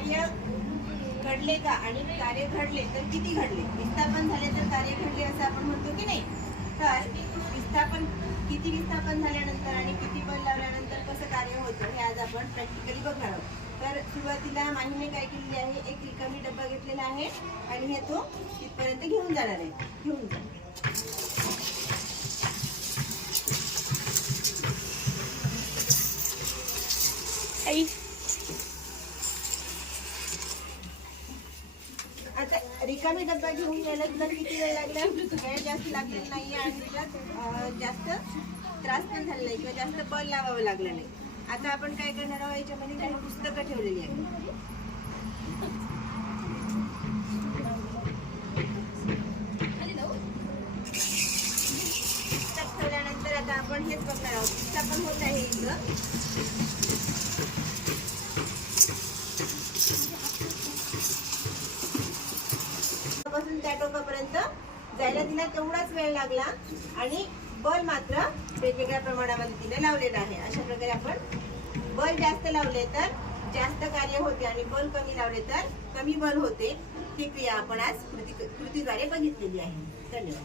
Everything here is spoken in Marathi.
कार्य घडले का आणि कार्य घडले तर किती घडले, विस्थापन झाले तर कार्य घडले असं आपण म्हणतो की नाही. तर किती विस्थापन झाल्यानंतर आणि किती बल लावल्यानंतर कसं कार्य होतं हे आज आपण प्रॅक्टिकली बघणार आहोत. तर सुरुवातीला माहीने काय केलेली आहे, एक रिकामी डब्बा घेतलेला आहे आणि हे तो तिथपर्यंत घेऊन जाणार आहे. घेऊन जा. आता रिकामी डब्बा घेऊन यायला तुला किती वेळ लागला, वेळ जास्त लागलेला नाहीये आणि तुला जास्त त्रास पण झाला नाही किंवा जास्त बल लावावं लागलं नाही. आता आपण काय करणार आहोत, याच्यामध्ये काही पुस्तकं ठेवलेली आहेत. पुस्तक ठेवल्यानंतर आता आपण हेच बघणार आहोत, विस्थापन होत आहे इथं. पासून त्या टोकापर्यंत जायला तिला तेवढाच वेळ लागला आणि बल मात्र वेगवेगळ्या प्रमाणामध्ये तिने लावलेलं आहे. अशा प्रकारे आपण बल जास्त लावले तर जास्त कार्य होते आणि बल कमी लावले तर कमी बल होते. ही क्रिया आपण आज कृतीद्वारे बघितलेली आहे. धन्यवाद.